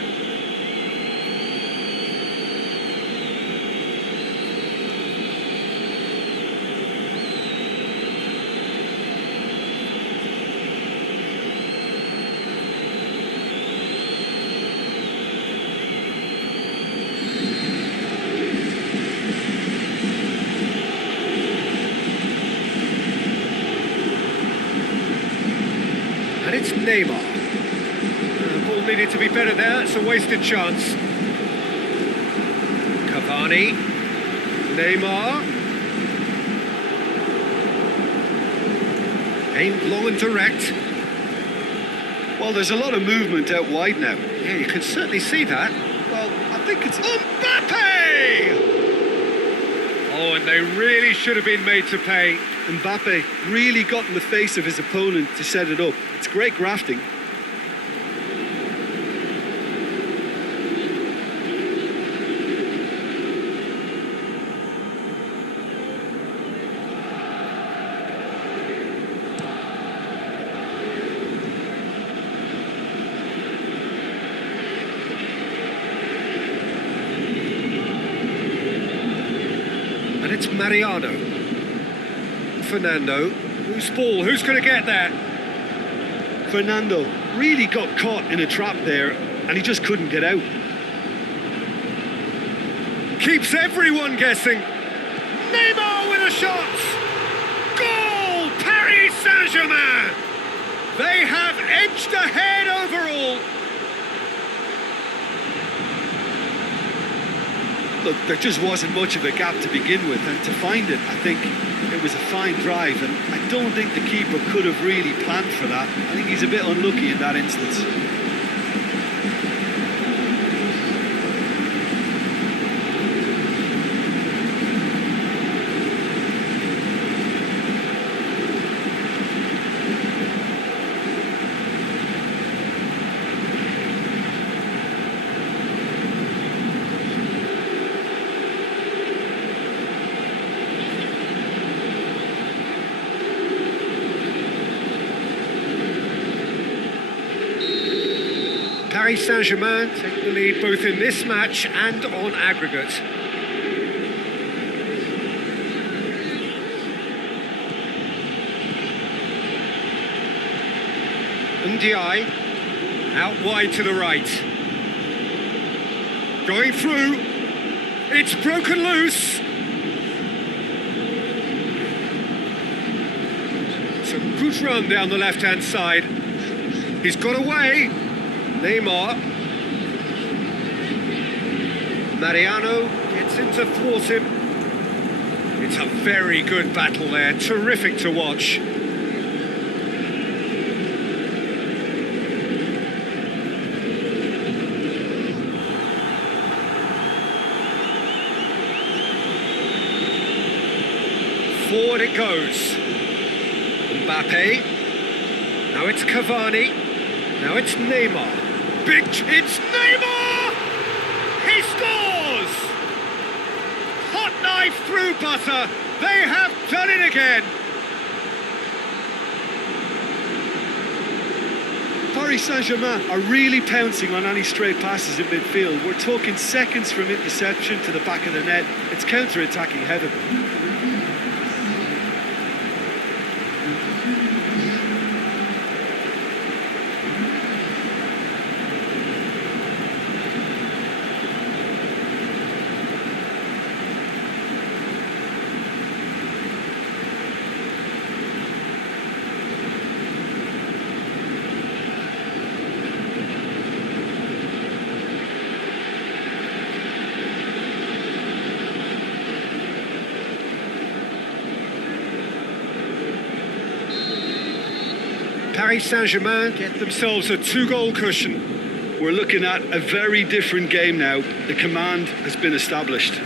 And it's Neymar. The ball needed to be better there. It's a wasted chance. Cavani. Neymar. Aimed long and direct. Well, there's a lot of movement out wide now. Yeah, you can certainly see that. Well, I think it's Mbappe! Oh, and they really should have been made to pay. Mbappe really got in the face of his opponent to set it up. It's great grafting. It's Mariano. Fernando. Loose ball. Who's going to get there? Fernando really got caught in a trap there and he just couldn't get out. Keeps everyone guessing. Neymar with a shot. Goal! Paris Saint-Germain. They have edged ahead overall. Look, there just wasn't much of a gap to begin with, and to find it, I think it was a fine drive, and I don't think the keeper could have really planned for that. I think he's a bit unlucky in that instance. Paris Saint-Germain take the lead both in this match and on aggregate. Ndiaye out wide to the right. Going through. It's broken loose. It's a good run down the left-hand side. He's got away. Neymar. Mariano gets in to thwart him. It's a very good battle there. Terrific to watch. Forward it goes. Mbappe. Now it's Cavani. Now it's Neymar. It's Neymar! He scores! Hot knife through butter. They have done it again. Paris Saint-Germain are really pouncing on any straight passes in midfield. We're talking seconds from interception to the back of the net. It's counter-attacking heaven. Paris Saint-Germain get themselves a 2-goal cushion. We're looking at a very different game now. The command has been established.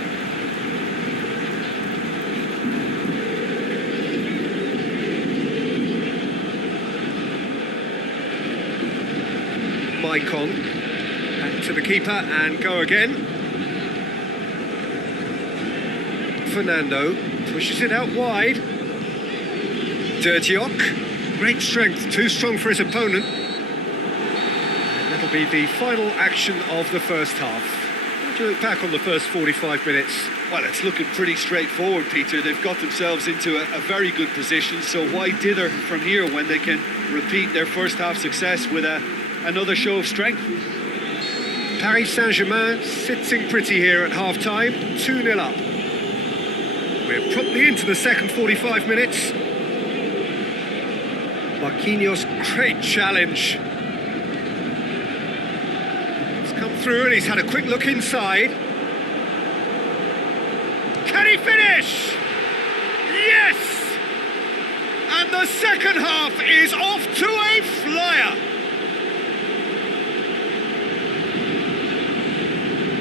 Maicon. Back to the keeper and go again. Fernando pushes it out wide. Dirtiok. Great strength, too strong for his opponent. And that'll be the final action of the first half. What do you look back on the first 45 minutes? Well, it's looking pretty straightforward, Peter. They've got themselves into a very good position, so why dither from here when they can repeat their first half success with another show of strength? Paris Saint-Germain sitting pretty here at half-time, 2-0 up. We're promptly into the second 45 minutes. Marquinhos, great challenge. He's come through and he's had a quick look inside. Can he finish? Yes! And the second half is off to a flyer.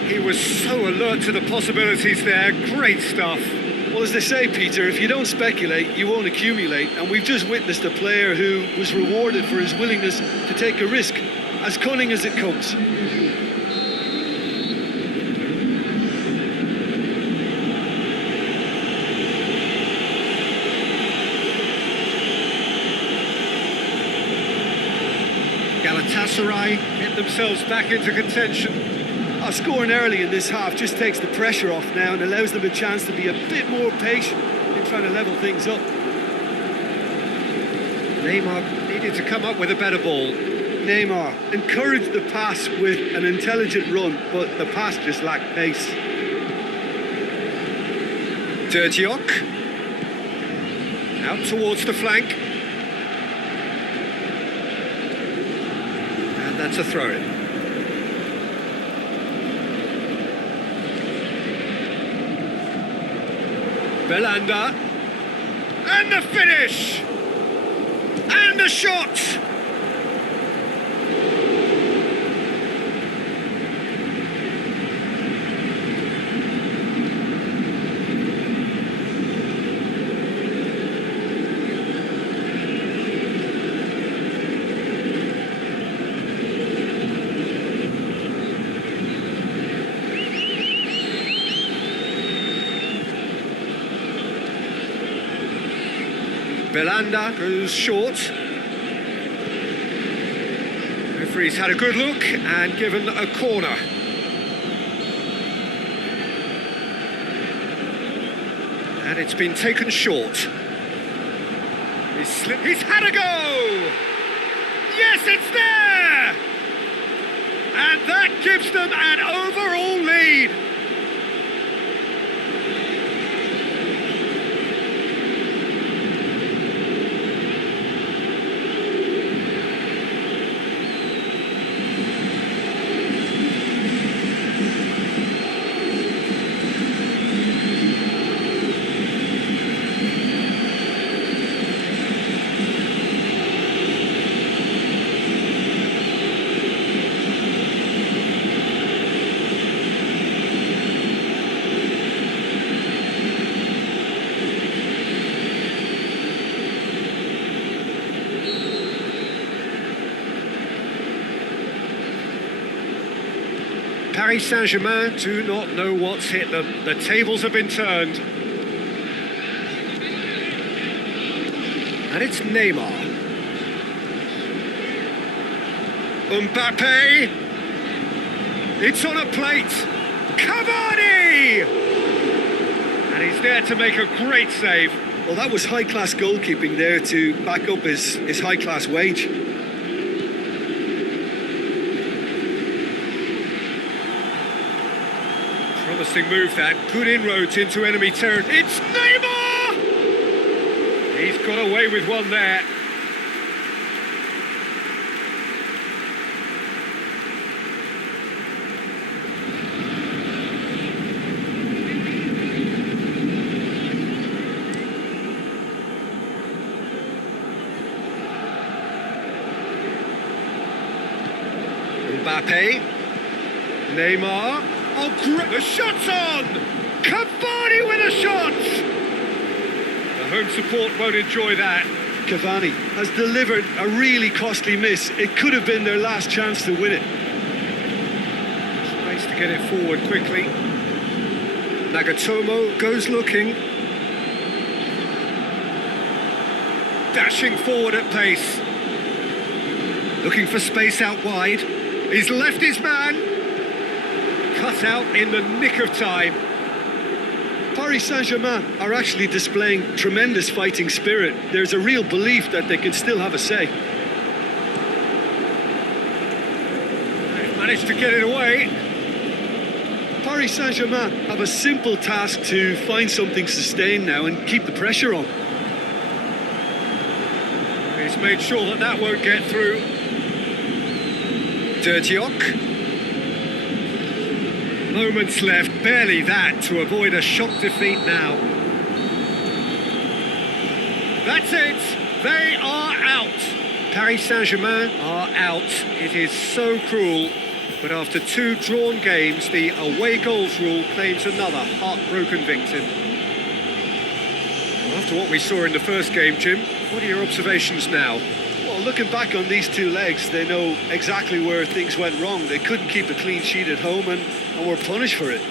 He was so alert to the possibilities there. Great stuff. Well, as they say, Peter, if you don't speculate, you won't accumulate. And we've just witnessed a player who was rewarded for his willingness to take a risk, as cunning as it comes. Galatasaray get themselves back into contention. Scoring early in this half just takes the pressure off now and allows them a chance to be a bit more patient in trying to level things up. Neymar needed to come up with a better ball. Neymar encouraged the pass with an intelligent run, but the pass just lacked pace. Dirtiok. Out towards the flank. And that's a throw-in. Belanda. And the finish! And the shot! Belanda goes short. Referee's had a good look and given a corner. And it's been taken short. He's had a go! Yes, it's there! And that gives them an overall lead. Paris Saint-Germain do not know what's hit them. The tables have been turned. And it's Neymar. Mbappe. It's on a plate. Cavani! And he's there to make a great save. Well, that was high-class goalkeeping there to back up his high-class wage. Promising move that. Good inroads into enemy territory. It's Neymar! He's got away with one there. Mbappe. Neymar. Oh, great! The shot's on! Cavani with a shot! The home support won't enjoy that. Cavani has delivered a really costly miss. It could have been their last chance to win it. Tries to get it forward quickly. Nagatomo goes looking. Dashing forward at pace. Looking for space out wide. He's left his man. Cut out in the nick of time. Paris Saint-Germain are actually displaying tremendous fighting spirit. There's a real belief that they can still have a say. They've managed to get it away. Paris Saint-Germain have a simple task to find something sustained now and keep the pressure on. He's made sure that that won't get through. Dirtiok. Moments left, barely that, to avoid a shock defeat now. That's it, they are out. Paris Saint-Germain are out. It is so cruel, but after 2 drawn games, the away goals rule claims another heartbroken victim. Well, after what we saw in the first game, Jim, what are your observations now? Well, looking back on these 2 legs, they know exactly where things went wrong. They couldn't keep a clean sheet at home and were punished for it.